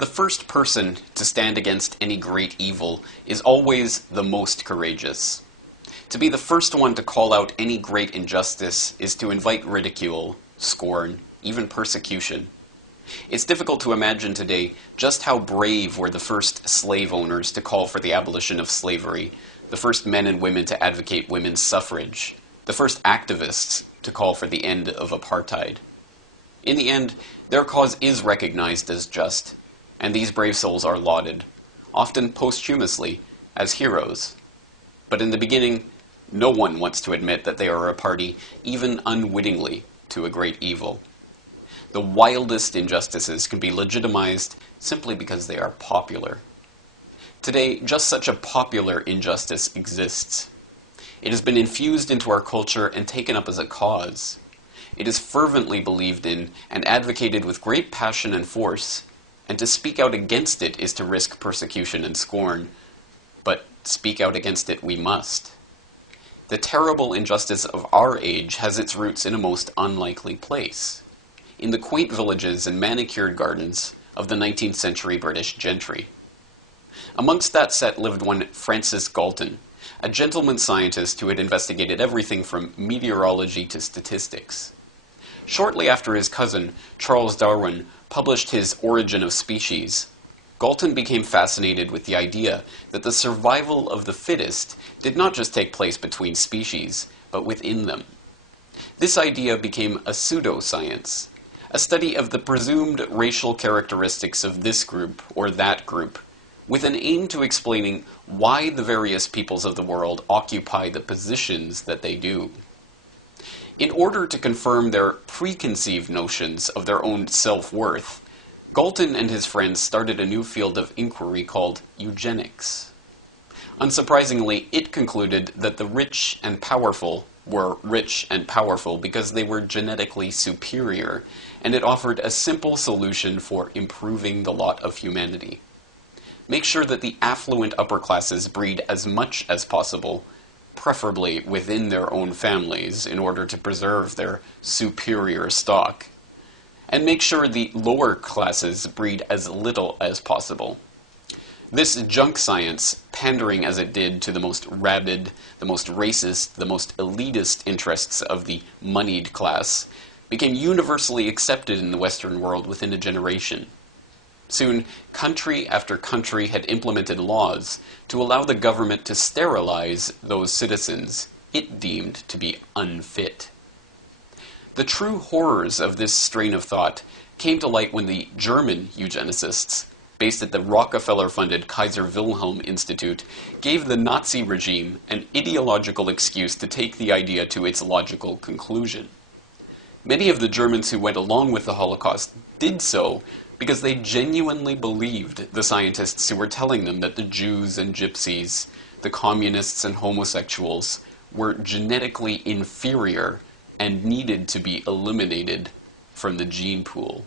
The first person to stand against any great evil is always the most courageous. To be the first one to call out any great injustice is to invite ridicule, scorn, even persecution. It's difficult to imagine today just how brave were the first slave owners to call for the abolition of slavery, the first men and women to advocate women's suffrage, the first activists to call for the end of apartheid. In the end, their cause is recognized as just, and these brave souls are lauded, often posthumously, as heroes. But in the beginning, no one wants to admit that they are a party, even unwittingly, to a great evil. The wildest injustices can be legitimized simply because they are popular. Today, just such a popular injustice exists. It has been infused into our culture and taken up as a cause. It is fervently believed in and advocated with great passion and force, and to speak out against it is to risk persecution and scorn. But speak out against it we must. The terrible injustice of our age has its roots in a most unlikely place, in the quaint villages and manicured gardens of the 19th century British gentry. Amongst that set lived one Francis Galton, a gentleman scientist who had investigated everything from meteorology to statistics. Shortly after his cousin, Charles Darwin, published his Origin of Species, Galton became fascinated with the idea that the survival of the fittest did not just take place between species, but within them. This idea became a pseudoscience, a study of the presumed racial characteristics of this group or that group, with an aim to explaining why the various peoples of the world occupy the positions that they do. In order to confirm their preconceived notions of their own self-worth, Galton and his friends started a new field of inquiry called eugenics. Unsurprisingly, it concluded that the rich and powerful were rich and powerful because they were genetically superior, and it offered a simple solution for improving the lot of humanity. Make sure that the affluent upper classes breed as much as possible, preferably within their own families, in order to preserve their superior stock. And make sure the lower classes breed as little as possible. This junk science, pandering as it did to the most rabid, the most racist, the most elitist interests of the moneyed class, became universally accepted in the Western world within a generation. Soon, country after country had implemented laws to allow the government to sterilize those citizens it deemed to be unfit. The true horrors of this strain of thought came to light when the German eugenicists, based at the Rockefeller-funded Kaiser Wilhelm Institute, gave the Nazi regime an ideological excuse to take the idea to its logical conclusion. Many of the Germans who went along with the Holocaust did so because they genuinely believed the scientists who were telling them that the Jews and Gypsies, the communists and homosexuals, were genetically inferior and needed to be eliminated from the gene pool.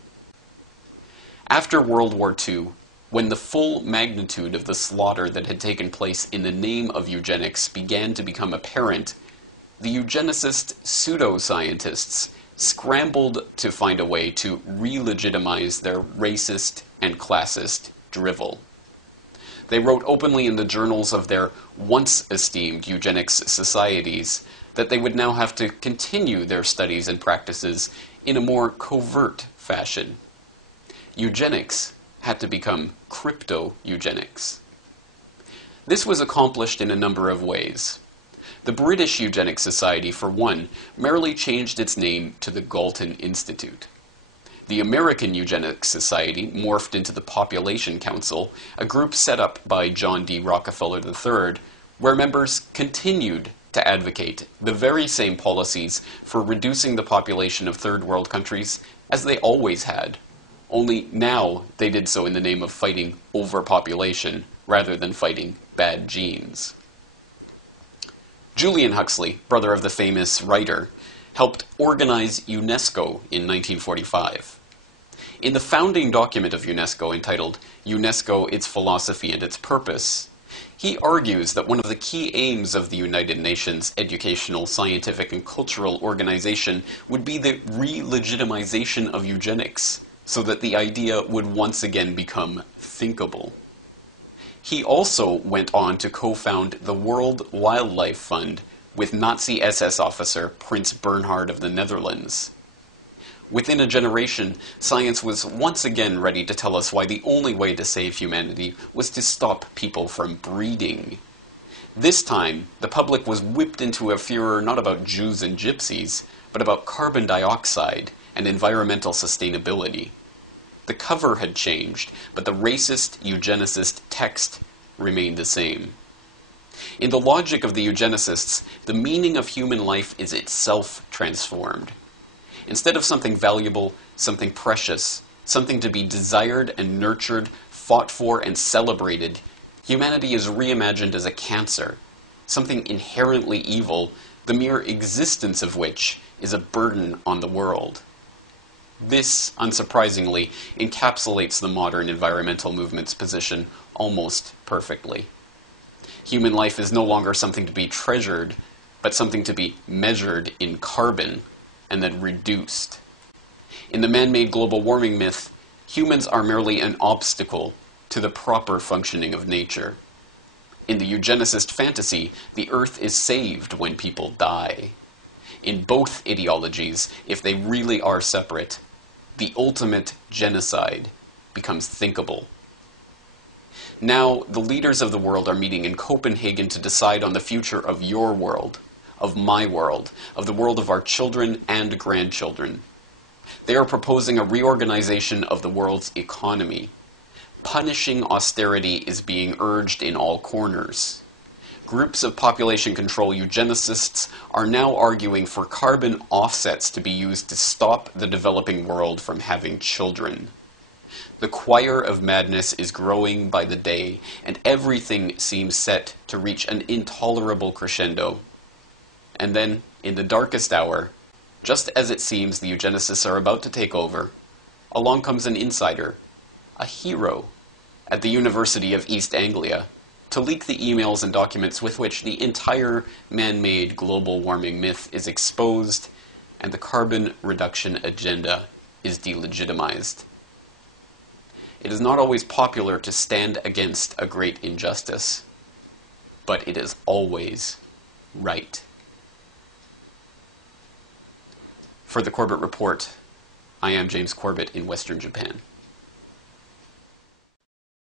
After World War II, when the full magnitude of the slaughter that had taken place in the name of eugenics began to become apparent, the eugenicist pseudoscientists scrambled to find a way to re-legitimize their racist and classist drivel. They wrote openly in the journals of their once esteemed eugenics societies that they would now have to continue their studies and practices in a more covert fashion. Eugenics had to become crypto-eugenics. This was accomplished in a number of ways. The British Eugenics Society, for one, merely changed its name to the Galton Institute. The American Eugenics Society morphed into the Population Council, a group set up by John D. Rockefeller III, where members continued to advocate the very same policies for reducing the population of third world countries as they always had, only now they did so in the name of fighting overpopulation rather than fighting bad genes. Julian Huxley, brother of the famous writer, helped organize UNESCO in 1945. In the founding document of UNESCO entitled UNESCO, Its Philosophy and Its Purpose, he argues that one of the key aims of the United Nations educational, scientific, and cultural organization would be the re-legitimization of eugenics so that the idea would once again become thinkable. He also went on to co-found the World Wildlife Fund with Nazi SS officer Prince Bernhard of the Netherlands. Within a generation, science was once again ready to tell us why the only way to save humanity was to stop people from breeding. This time, the public was whipped into a furor not about Jews and gypsies, but about carbon dioxide and environmental sustainability. The cover had changed, but the racist, eugenicist text remained the same. In the logic of the eugenicists, the meaning of human life is itself transformed. Instead of something valuable, something precious, something to be desired and nurtured, fought for and celebrated, humanity is reimagined as a cancer, something inherently evil, the mere existence of which is a burden on the world. This, unsurprisingly, encapsulates the modern environmental movement's position almost perfectly. Human life is no longer something to be treasured, but something to be measured in carbon and then reduced. In the man-made global warming myth, humans are merely an obstacle to the proper functioning of nature. In the eugenicist fantasy, the Earth is saved when people die. In both ideologies, if they really are separate, the ultimate genocide becomes thinkable. Now, the leaders of the world are meeting in Copenhagen to decide on the future of your world, of my world, of the world of our children and grandchildren. They are proposing a reorganization of the world's economy. Punishing austerity is being urged in all corners. Groups of population control eugenicists are now arguing for carbon offsets to be used to stop the developing world from having children. The choir of madness is growing by the day, and everything seems set to reach an intolerable crescendo. And then, in the darkest hour, just as it seems the eugenicists are about to take over, along comes an insider, a hero, at the University of East Anglia, to leak the emails and documents with which the entire man-made global warming myth is exposed and the carbon reduction agenda is delegitimized. It is not always popular to stand against a great injustice, but it is always right. For the Corbett Report, I am James Corbett in Western Japan.